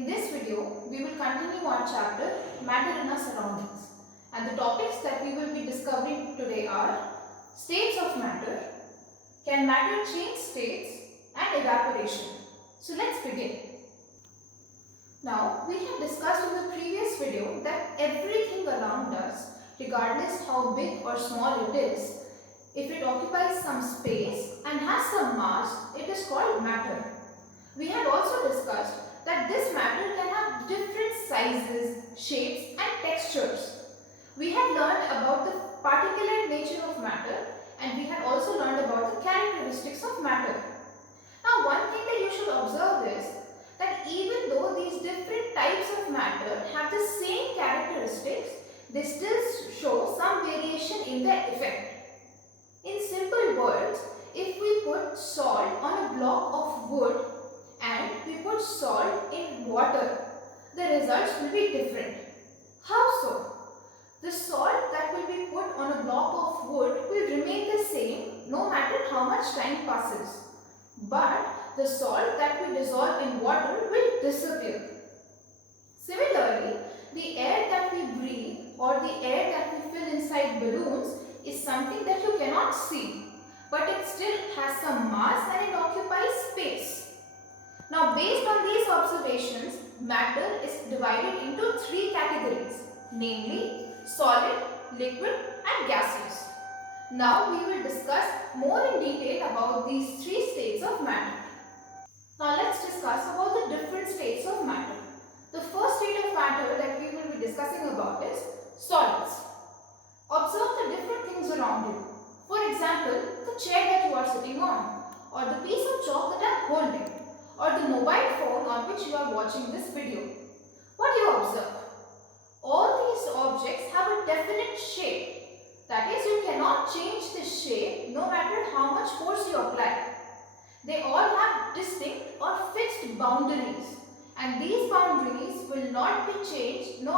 In this video, we will continue our chapter Matter in our Surroundings, and the topics that we will be discovering today are states of matter, can matter change states, and evaporation. So let's begin. Now, we have discussed in the previous video that everything around us, regardless how big or small it is, if it occupies some space and has some mass, it is called matter. We had also discussed that this matter can have different sizes, shapes and textures. We had learned about the particulate nature of matter, and we had also learned about the characteristics of matter. Now, one thing that you should observe is that even though these different types of matter have the same characteristics, they still show some variation in their effect. In simple words, if we put salt on a block of wood and we put salt in water, the results will be different. How so? The salt that will be put on a block of wood will remain the same no matter how much time passes. But the salt that will dissolve in water will disappear. Similarly, the air that we breathe or the air that we fill inside balloons is something that you cannot see, but it still has some mass and it occupies space. Now, based on these observations, matter is divided into three categories, namely solid, liquid and gaseous. Now, we will discuss more in detail about these three states of matter. Now, let's discuss about the different states of matter. The first state of matter that we will be discussing about is solids. Observe the different things around you. For example, the chair that you are sitting on, or the piece of chalk that I am holding, or the mobile phone on which you are watching this video. What do you observe? All these objects have a definite shape. That is, you cannot change the shape no matter how much force you apply. They all have distinct or fixed boundaries, and these boundaries will not be changed no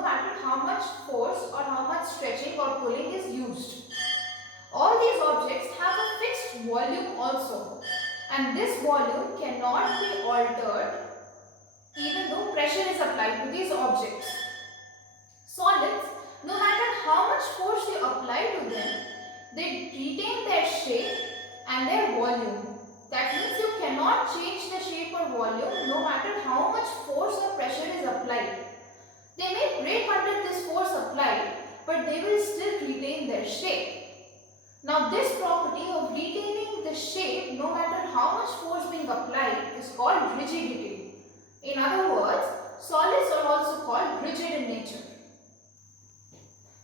matter how much force or how much stretching or pulling is used. All these objects have a fixed volume also, and this volume cannot be altered even though pressure is applied to these objects. Solids, no matter how much force you apply to them, they retain their shape and their volume. That means you cannot change the shape or volume no matter how much force or pressure is applied. They may break under this force applied, but they will still retain their shape. Now, this property of retaining the shape no matter how much force being applied is called rigidity. In other words, solids are also called rigid in nature.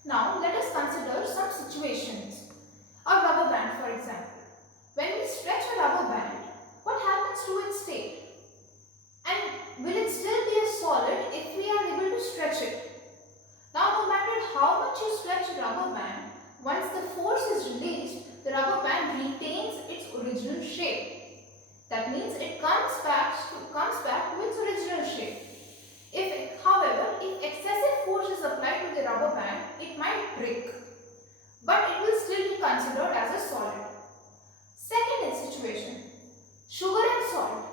Now, let us consider some situations. A rubber band, for example. When we stretch a rubber band, what happens to its state? And will it still be a solid if we are able to stretch it? Now, no matter how much you stretch a rubber band, once the force is released, the rubber band retains its original shape. That means it comes back to its original shape. However, if excessive force is applied to the rubber band, it might break, but it will still be considered as a solid. Second situation, sugar and salt.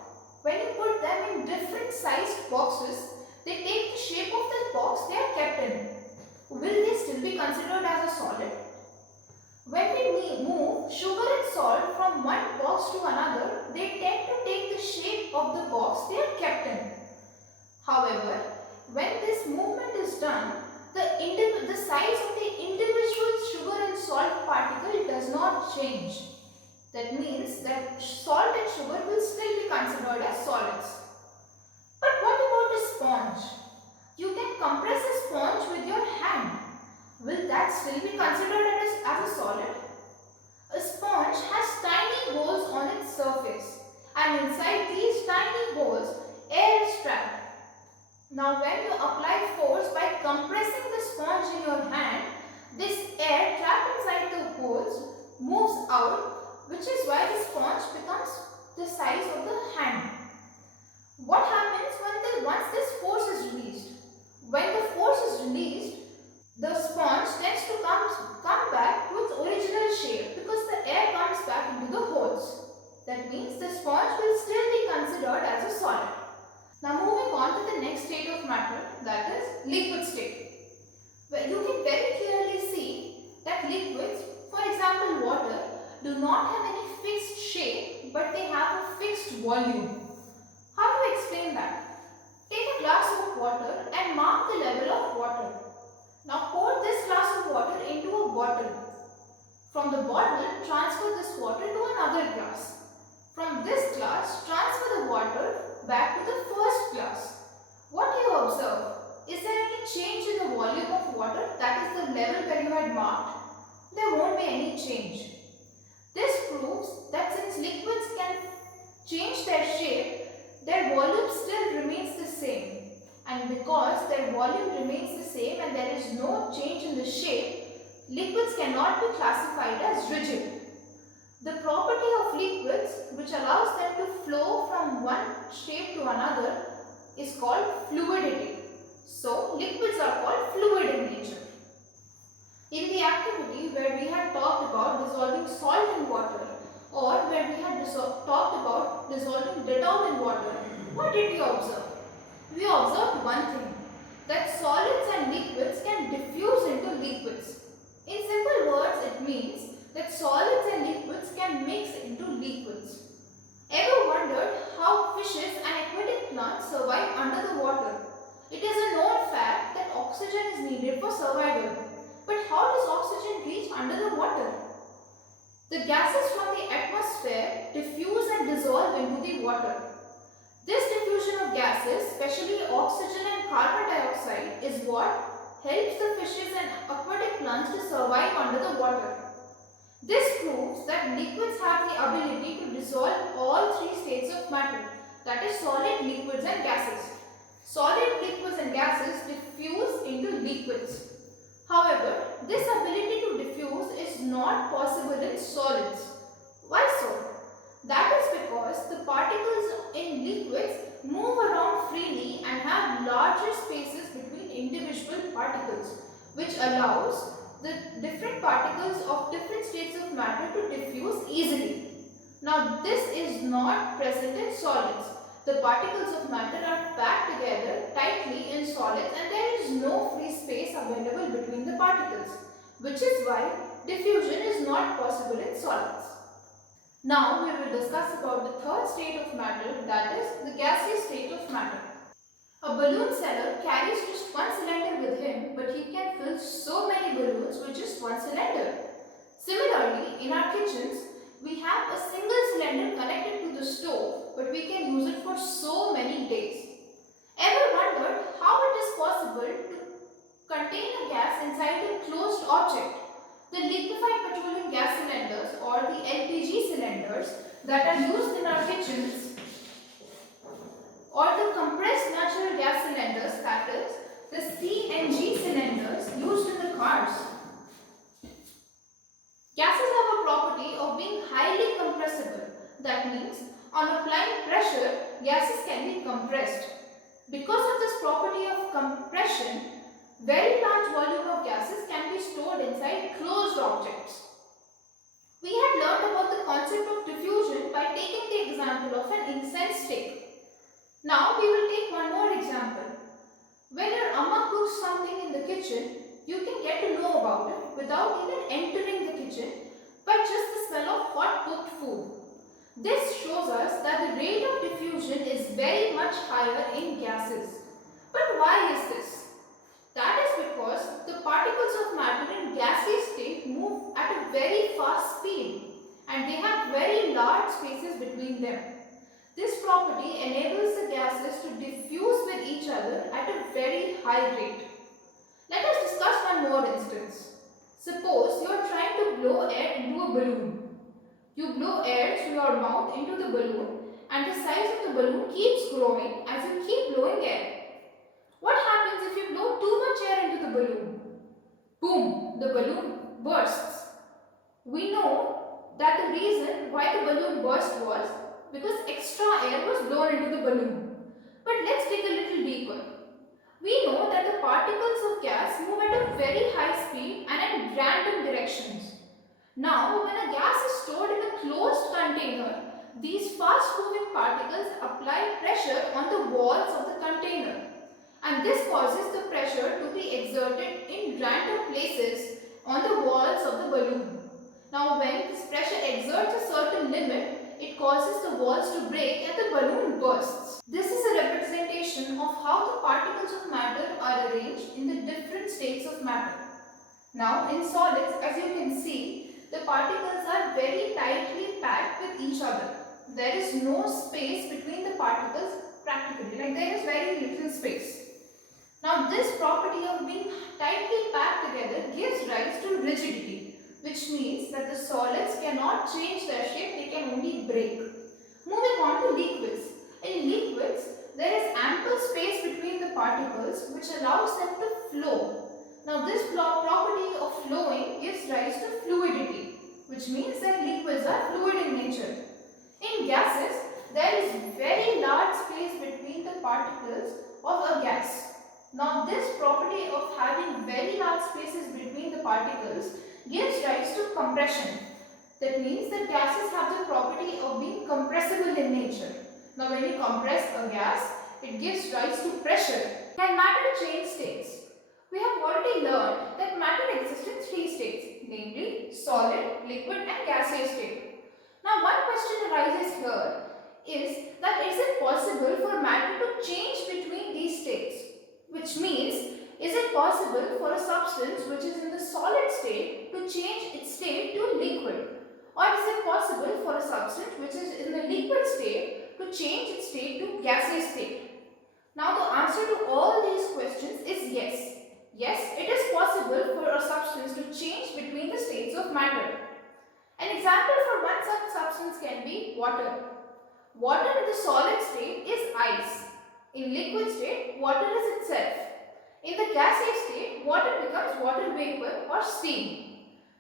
When you put them in different sized boxes, they take the shape of the box they are kept in. Will they still be considered as a solid? When we move sugar and salt from one box to another, they tend to take the shape of the box they are kept in. However, when this movement is done, the size of the individual sugar and salt particle does not change. That means that salt and sugar will still be considered as solids. But what about a sponge? You can compress a sponge with your hand. Will that still be considered as a solid? A sponge has tiny holes on its surface, and inside these tiny holes, air is trapped. Now, when you apply force by compressing the sponge in your hand, this air trapped inside the holes moves out, which is why the sponge becomes the size of the hand. What happens once this force is released? When the force is released, the sponge tends to come back to its original shape because the air comes back into the holes. That means the sponge will still be considered as a solid. Now, moving on to the next state of matter, that is liquid state. Well, you can very clearly see that liquids, for example water, do not have any fixed shape but they have a fixed volume. How to explain that? Take a glass of water and mark the level of water. Now pour this glass of water into a bottle. From the bottle, transfer this water to another glass. From this glass, transfer the water back to the first glass. What do you observe? Is there any change in the volume of water, that is the level where you had marked? There won't be any change. This proves that since liquids can change their shape, their volume still remains the same. And because their volume remains the same and there is no change in the shape, liquids cannot be classified as rigid. The property of liquids which allows them to flow from one shape to another is called fluidity. So, liquids are called fluid in nature. In the activity where we had talked about dissolving salt in water or where we had talked about dissolving Dettol in water, what did we observe? We observed one thing, that solids and liquids can diffuse into liquids. In simple words, it means that solids and liquids can mix into liquids. Ever wondered how fishes and aquatic plants survive under the water? It is a known fact that oxygen is needed for survival. But how does oxygen reach under the water? The gases from the atmosphere diffuse and dissolve into the water. This diffusion of gases, especially oxygen and carbon dioxide, is what helps the fishes and aquatic plants to survive under the water. This proves that liquids have the ability to dissolve all three states of matter, that is solid, liquids and gases. Solid, liquids and gases diffuse into liquids. However, this ability to diffuse is not possible in solids. Why so? That is because the particles in liquids move around freely and have larger spaces between individual particles, which allows the different particles of different states of matter to diffuse easily. Now, this is not present in solids. The particles of matter are packed together tightly in solids and there is no free space available between the particles, which is why diffusion is not possible in solids. Now we will discuss about the third state of matter, that is the gaseous state of matter. A balloon seller carries just one cylinder with him, but he can fill so many balloons with just one cylinder. Similarly, in our kitchens, we have a single cylinder connected to the stove, but we can use it for so many days. Ever wondered how it is possible to contain a gas inside a closed object? The liquefied petroleum gas cylinders or the LPG cylinders that are used in our kitchens, or the compressed natural gas cylinders, that is the CNG cylinders used in the cars. Gases have a property of being highly compressible. That means on applying pressure, gases can be compressed. Because of this property of compression, very large volume of gases can be stored inside closed objects. We had learned about the concept of diffusion by taking the example of an incense stick. Now we will take one more example. When your amma cooks something in the kitchen, you can get to know about it without even entering the kitchen by just the smell of hot cooked food. This shows us that the rate of diffusion is very much higher in gases. But why is this? That is because the particles of matter in gaseous state move at a very fast speed and they have very large spaces between them. This property enables the gases to diffuse with each other at a very high rate. Let us discuss one more instance. Suppose you are trying to blow air into a balloon. You blow air through your mouth into the balloon and the size of the balloon keeps growing as you keep blowing air. What happens if you blow too much air into the balloon? Boom! The balloon bursts. We know that the reason why the balloon burst was because extra air was blown into the balloon. But let's dig a little deeper. We know that the particles of gas move at a very high speed and in random directions. Now, when a gas is stored in a closed container, these fast moving particles apply pressure on the walls of the container. this causes the pressure to be exerted in random places on the walls of the balloon. Now when this pressure exerts a certain limit, it causes the walls to break and the balloon bursts. This is a representation of how the particles of matter are arranged in the different states of matter. Now in solids, as you can see, the particles are very tightly packed with each other. There is no space between the particles practically, like there is very little space. Now this property of being tightly packed together gives rise to rigidity, which means that the solids cannot change their shape, they can only break. Moving on to liquids. In liquids, there is ample space between the particles which allows them to flow. Now this property of flowing gives rise to fluidity, which means that liquids are fluid in nature. In gases, there is very large space between the particles of a gas. Now this property of having very large spaces between the particles gives rise to compression. That means that gases have the property of being compressible in nature. Now when you compress a gas, it gives rise to pressure. Can matter change states? We have already learned that matter exists in three states, namely solid, liquid and gaseous state. Now one question arises here is that is it possible for matter to change between these states? Which means, is it possible for a substance which is in the solid state to change its state to liquid? Or is it possible for a substance which is in the liquid state to change its state to gaseous state? Now the answer to all these questions is yes. Yes, it is possible for a substance to change between the states of matter. An example for one such substance can be water. Water in the solid state is ice. In liquid state, water is itself. In the gaseous state, water becomes water vapor or steam.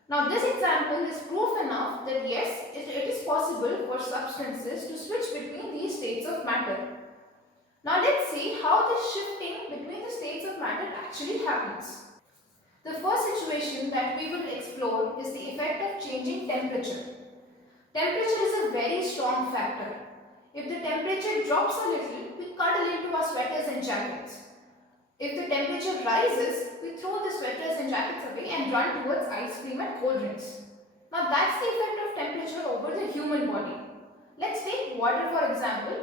Now this example is proof enough that yes, it is possible for substances to switch between these states of matter. Now let's see how this shifting between the states of matter actually happens. The first situation that we will explore is the effect of changing temperature. Temperature is a very strong factor. If the temperature drops a little, we cuddle into our sweaters and jackets. If the temperature rises, we throw the sweaters and jackets away and run towards ice cream and cold drinks. Now that's the effect of temperature over the human body. Let's take water for example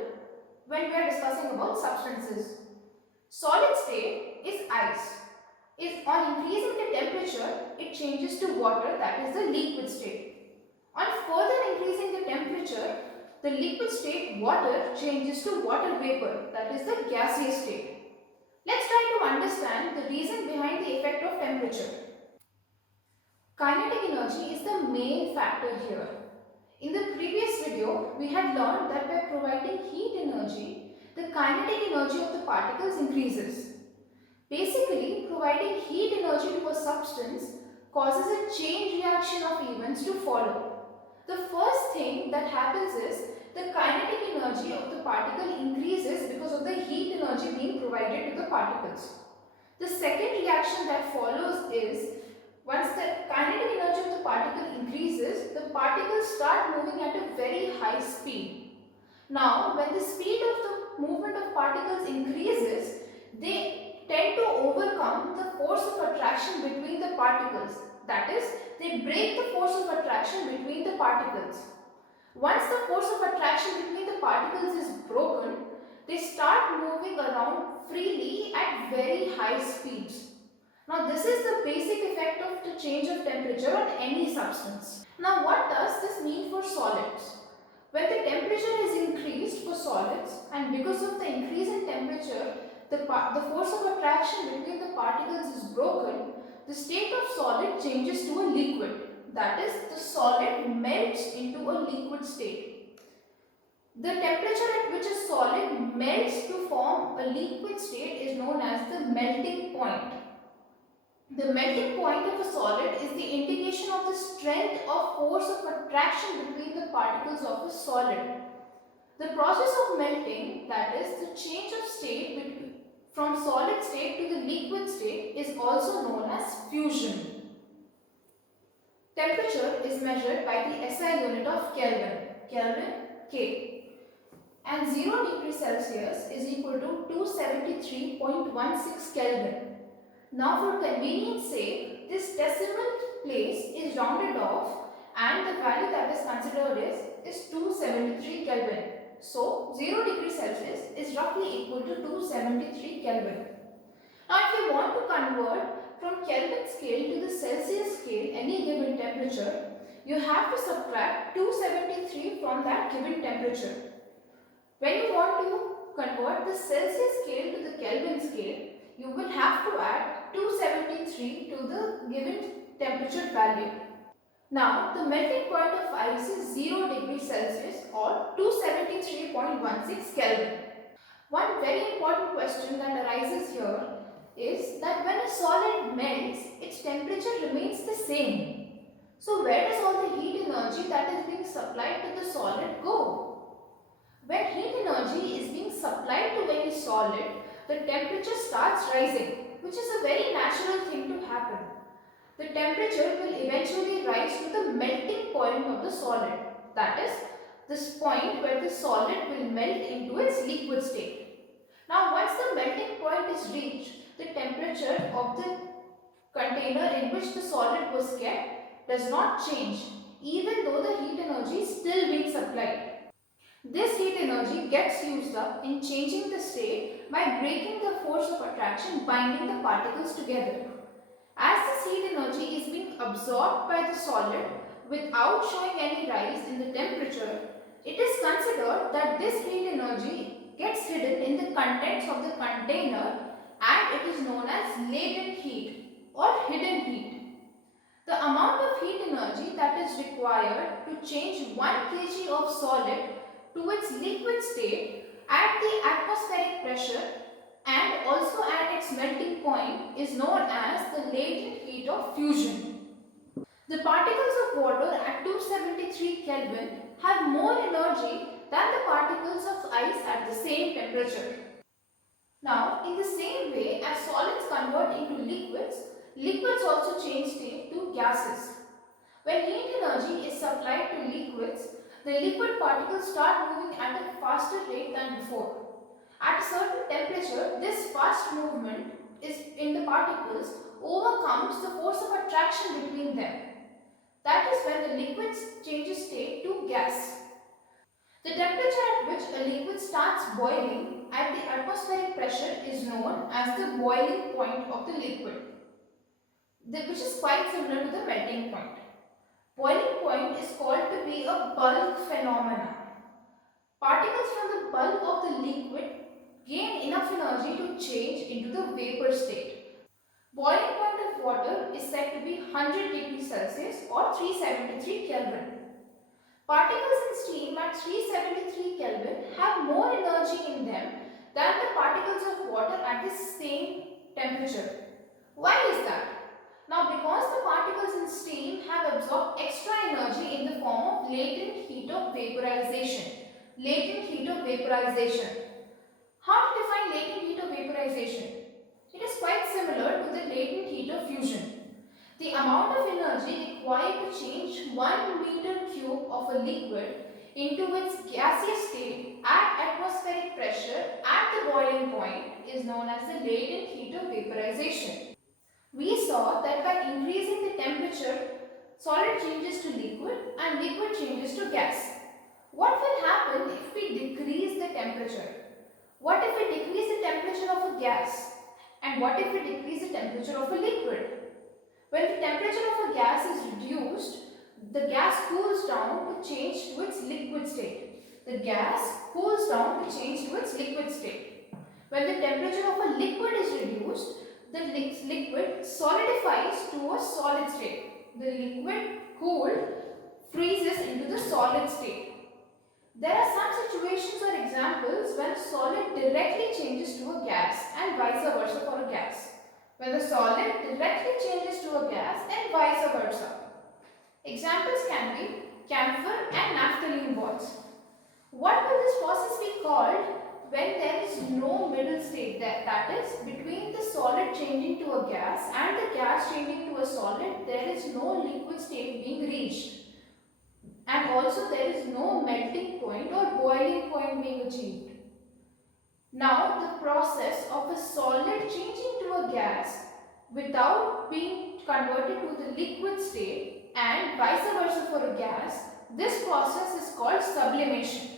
when we are discussing about substances. Solid state is ice. If on increasing the temperature, it changes to water, that is the liquid state. On further increasing the temperature, the liquid state water changes to water vapor, that is the gaseous state. Let's try to understand the reason behind the effect of temperature. Kinetic energy is the main factor here. In the previous video, we had learned that by providing heat energy, the kinetic energy of the particles increases. Basically, providing heat energy to a substance causes a chain reaction of events to follow. The first thing that happens is the kinetic energy of the particle increases because of the heat energy being provided to the particles. The second reaction that follows is once the kinetic energy of the particle increases, the particles start moving at a very high speed. Now, when the speed of the movement of particles increases, they tend to overcome the force of attraction between the particles. That is, they break the force of attraction between the particles. Once the force of attraction between the particles is broken, they start moving around freely at very high speeds. Now this is the basic effect of the change of temperature on any substance. Now what does this mean for solids? When the temperature is increased for solids and because of the increase in temperature, the force of attraction between the particles is broken, the state of solid changes to a liquid. That is, the solid melts into a liquid state. The temperature at which a solid melts to form a liquid state is known as the melting point. The melting point of a solid is the indication of the strength of force of attraction between the particles of a solid. The process of melting, that is, the change of state from solid state to the liquid state, is also known as fusion. Temperature is measured by the SI unit of Kelvin, K. And 0 degrees Celsius is equal to 270 273.16 Kelvin. Now for convenience sake, this decimal place is rounded off and the value that is considered is 273 Kelvin. So 0 degrees Celsius is roughly equal to 273 Kelvin. Now if you want to convert from Kelvin scale to the Celsius scale any given temperature, you have to subtract 273 from that given temperature. When you want to convert the Celsius scale to the Kelvin scale, you will have to add 273 to the given temperature value. Now, the melting point of ice is 0 degrees Celsius or 273.16 Kelvin. One very important question that arises here is that when a solid melts, its temperature remains the same. So, where does all the heat energy that is being supplied to the solid go? When heat energy is being supplied to any solid, the temperature starts rising, which is a very natural thing to happen. The temperature will eventually rise to the melting point of the solid. That is, this point where the solid will melt into its liquid state. Now, once the melting point is reached, the temperature of the container in which the solid was kept does not change, even though the heat energy is still being supplied. This heat energy gets used up in changing the state by breaking the force of attraction binding the particles together. As this heat energy is being absorbed by the solid without showing any rise in the temperature, it is considered that this heat energy gets hidden in the contents of the container and it is known as latent heat or hidden heat. The amount of heat energy that is required to change 1 kg of solid to its liquid state at the atmospheric pressure and also at its melting point is known as the latent heat of fusion. The particles of water at 273 Kelvin have more energy than the particles of ice at the same temperature. Now, in the same way as solids convert into liquids, liquids also change state to gases. When heat energy is supplied to liquids, the liquid particles start moving at a faster rate than before. At a certain temperature, this fast movement in the particles overcomes the force of attraction between them. That is when the liquid changes state to gas. The temperature at which a liquid starts boiling at the atmospheric pressure is known as the boiling point of the liquid, which is quite similar to the melting point. Boiling point is called to be a bulk phenomenon. Particles from the bulk of the liquid gain enough energy to change into the vapor state. Boiling point of water is said to be 100 degrees Celsius or 373 Kelvin. Particles in steam at 373 Kelvin have more energy in them than the particles of water at the same temperature. Why is that? Now, because the particles in steam have absorbed extra energy in the form of latent heat of vaporization. Latent heat of vaporization. How to define latent heat of vaporization? It is quite similar to the latent heat of fusion. The amount of energy required to change 1 meter cube of a liquid into its gaseous state at atmospheric pressure at the boiling point is known as the latent heat of vaporization. We saw that by increasing the temperature, solid changes to liquid and liquid changes to gas. What will happen if we decrease the temperature? What if we decrease the temperature of a gas? And what if we decrease the temperature of a liquid? When the temperature of a gas is reduced, the gas cools down to change to its liquid state. The gas cools down to change to its liquid state. When the temperature of a liquid is reduced, the liquid solidifies to a solid state. The liquid cooled freezes into the solid state. There are some situations or examples when solid directly changes to a gas and vice versa for a gas. When the solid directly changes to a gas and vice versa. Examples can be camphor and naphthalene bonds. What will this process be called when there is no middle state, that is between the solid changing to a gas and the gas changing to a solid, there is no liquid state being reached. And also there is no melting point or boiling point being achieved. Now the process of a solid changing to a gas without being converted to the liquid state and vice versa for a gas. This process is called sublimation.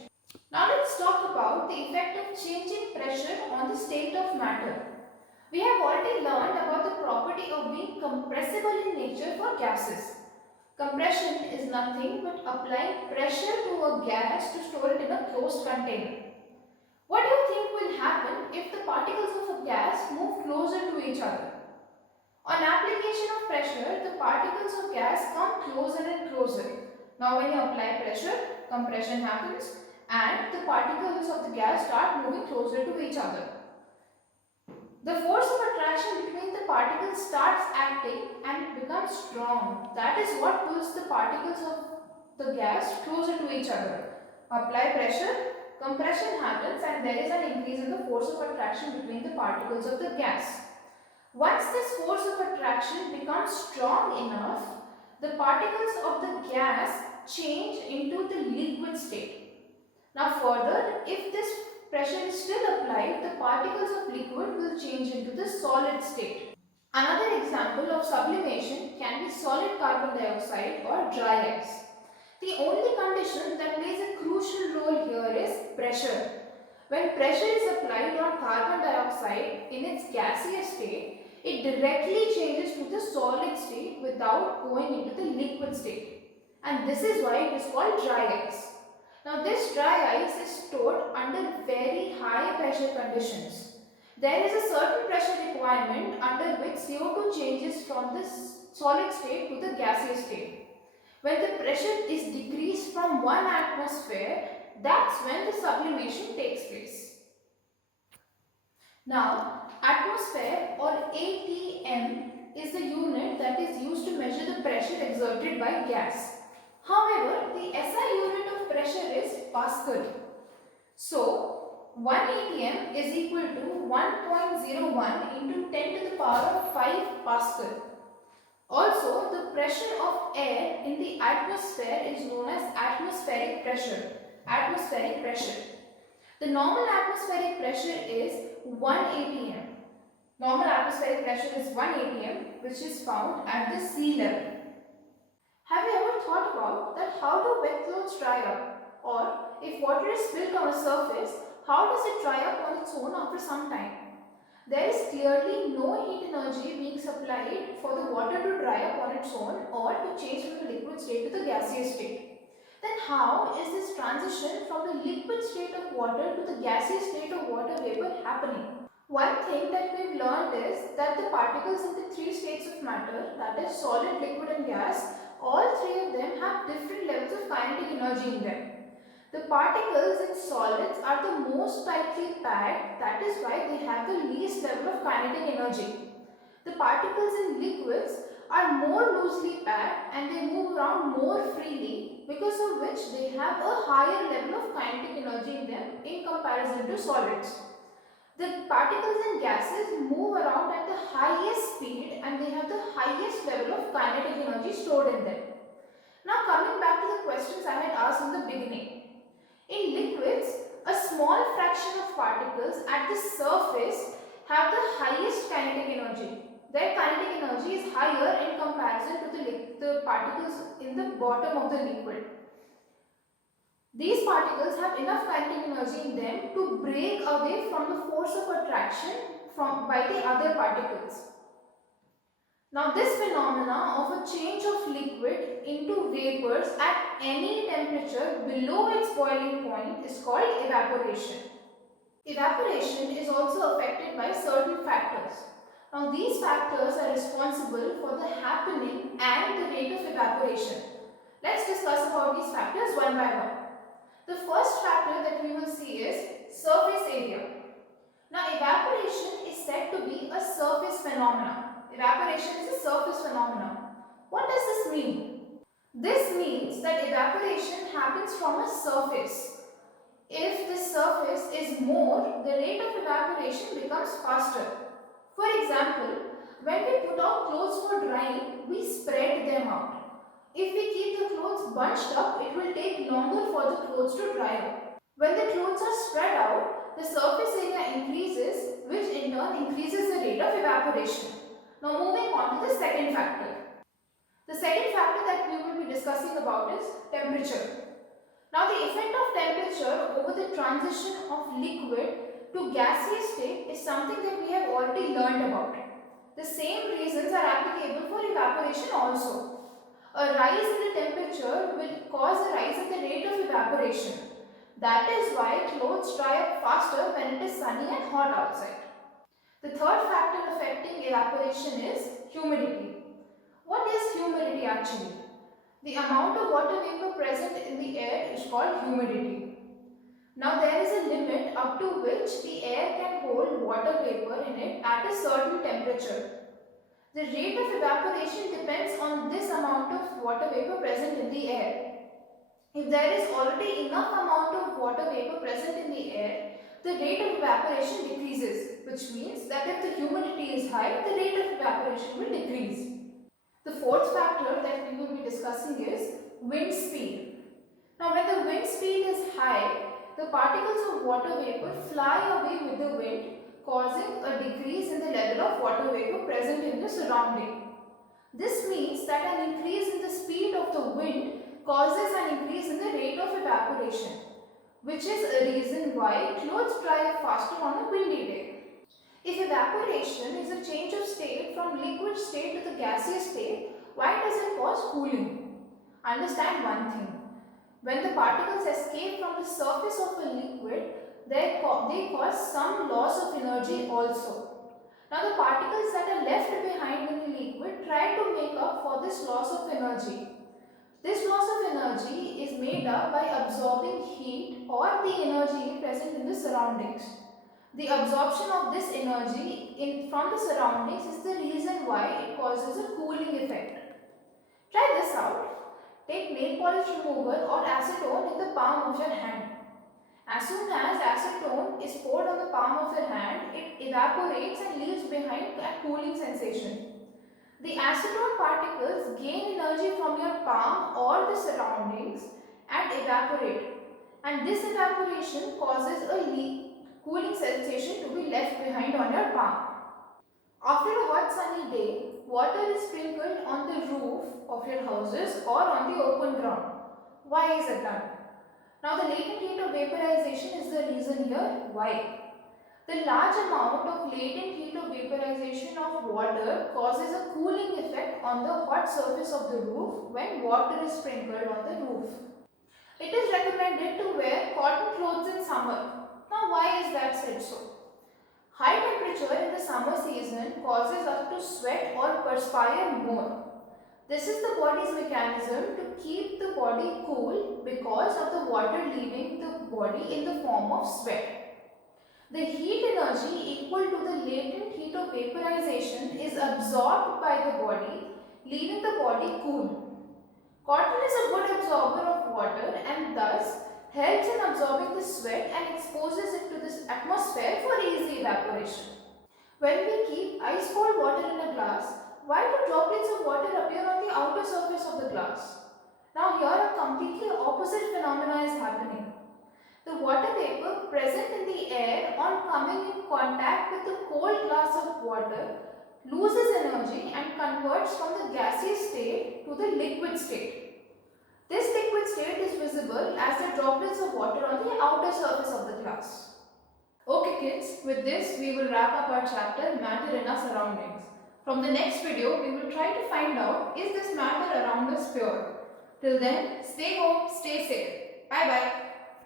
Now let's talk about the effect of changing pressure on the state of matter. We have already learned about the property of being compressible in nature for gases. Compression is nothing but applying pressure to a gas to store it in a closed container. What do you think will happen if the particles of a gas move closer to each other? On application of pressure, the particles of gas come closer and closer. Now when you apply pressure, compression happens and the particles of the gas start moving closer to each other. The force of attraction between the particles starts acting and it becomes strong. That is what pulls the particles of the gas closer to each other. Apply pressure, compression happens and there is an increase in the force of attraction between the particles of the gas. Once this force of attraction becomes strong enough, the particles of the gas change into the liquid state. Now further, if this pressure is still applied, the particles of liquid will change into the solid state. Another example of sublimation can be solid carbon dioxide or dry ice. The only condition that plays a crucial role here is pressure. When pressure is applied on carbon dioxide in its gaseous state, it directly changes to the solid state without going into the liquid state. And this is why it is called dry ice. Now this dry ice is stored under very high pressure conditions. There is a certain pressure requirement under which CO2 changes from the solid state to the gaseous state. When the pressure is decreased from 1 atmosphere, that's when the sublimation takes place. Now, atmosphere or ATM is the unit that is used to measure the pressure exerted by gas. However, the SI unit of pressure is Pascal. So, 1 atm is equal to 1.01 into 10 to the power of 5 Pascal. Also, the pressure of air in the atmosphere is known as atmospheric pressure. Atmospheric pressure. The normal atmospheric pressure is 1 atm. Normal atmospheric pressure is 1 atm, which is found at the sea level. Have you ever thought about that how do wet clothes dry up? Or if water is spilled on a surface, how does it dry up on its own after some time? There is clearly no heat energy being supplied for the water to dry up on its own or to change from the liquid state to the gaseous state. Then how is this transition from the liquid state of water to the gaseous state of water vapor happening? One thing that we've learned is that the particles in the three states of matter, that is solid, liquid and gas, all three of them have different levels of kinetic energy in them. The particles in solids are the most tightly packed, that is why they have the least level of kinetic energy. The particles in liquids are more loosely packed and they move around more freely, because of which they have a higher level of kinetic energy in them in comparison to solids. The particles in gases move around at the highest speed and they have the highest level of kinetic energy stored in them. Now coming back to the questions I had asked in the beginning. In liquids, a small fraction of particles at the surface have the highest kinetic energy. Their kinetic energy is higher in comparison to the particles in the bottom of the liquid. These particles have enough kinetic energy in them to break away from the force of attraction by the other particles. Now this phenomena of a change of liquid into vapors at any temperature below its boiling point is called evaporation. Evaporation is also affected by certain factors. Now these factors are responsible for the happening and the rate of evaporation. Let's discuss about these factors one by one. The first factor that we will see is surface area. Now evaporation is said to be a surface phenomenon. Evaporation is a surface phenomenon. What does this mean? This means that evaporation happens from a surface. If the surface is more, the rate of evaporation becomes faster. For example, when we put our clothes for drying, we spread them out. If we keep the clothes bunched up, it will take longer for the clothes to dry out. When the clothes are spread out, the surface area increases evaporation. Now moving on to the second factor. The second factor that we will be discussing about is temperature. Now the effect of temperature over the transition of liquid to gaseous state is something that we have already learned about. The same reasons are applicable for evaporation also. A rise in the temperature will cause a rise in the rate of evaporation. That is why clothes dry up faster when it is sunny and hot outside. The third factor affecting evaporation is humidity. What is humidity actually? The amount of water vapor present in the air is called humidity. Now there is a limit up to which the air can hold water vapor in it at a certain temperature. The rate of evaporation depends on this amount of water vapor present in the air. If there is already enough amount of water vapor present in the air, the rate of evaporation decreases, which means that if the humidity is high, the rate of evaporation will decrease. The fourth factor that we will be discussing is wind speed. Now when the wind speed is high, the particles of water vapor fly away with the wind, causing a decrease in the level of water vapor present in the surrounding. This means that an increase in the speed of the wind causes an increase in the rate of evaporation, which is a reason why clothes dry up faster on a windy day. If evaporation is a change of state from liquid state to the gaseous state, why does it cause cooling? Understand one thing. When the particles escape from the surface of a liquid, they cause some loss of energy also. Now the particles that are left behind in the liquid try to make up for this loss of energy. This loss of energy is made up by absorbing heat or the energy present in the surroundings. The absorption of this energy from the surroundings is the reason why it causes a cooling effect. Try this out. Take nail polish remover or acetone in the palm of your hand. As soon as acetone is poured on the palm of your hand, it evaporates and leaves behind a cooling sensation. The acetone particles gain energy from your palm or the surroundings and evaporate. And this evaporation causes a cooling sensation to be left behind on your palm. After a hot sunny day, water is sprinkled on the roof of your houses or on the open ground. Why is it done? Now the latent heat of vaporization is the reason here why. The large amount of latent heat of vaporization of water causes a cooling effect on the hot surface of the roof when water is sprinkled on the roof. It is recommended to wear cotton clothes in summer. Now why is that said so? High temperature in the summer season causes us to sweat or perspire more. This is the body's mechanism to keep the body cool because of the water leaving the body in the form of sweat. The heat energy equal to the latent heat of vaporization is absorbed by the body, leaving the body cool. Cotton is a good absorber of water and thus helps in absorbing the sweat and exposes it to the atmosphere for easy evaporation. When we keep ice cold water in a glass, why do droplets of water appear on the outer surface of the glass? Now here a completely opposite phenomena is happening. The water vapor present in the air on coming in contact with the cold glass of water loses energy and converts from the gaseous state to the liquid state. This liquid state is visible as the droplets of water on the outer surface of the glass. Okay kids, with this we will wrap up our chapter Matter in Our Surroundings. From the next video, we will try to find out, is this matter around us pure? Till then, stay home, stay safe. Bye bye.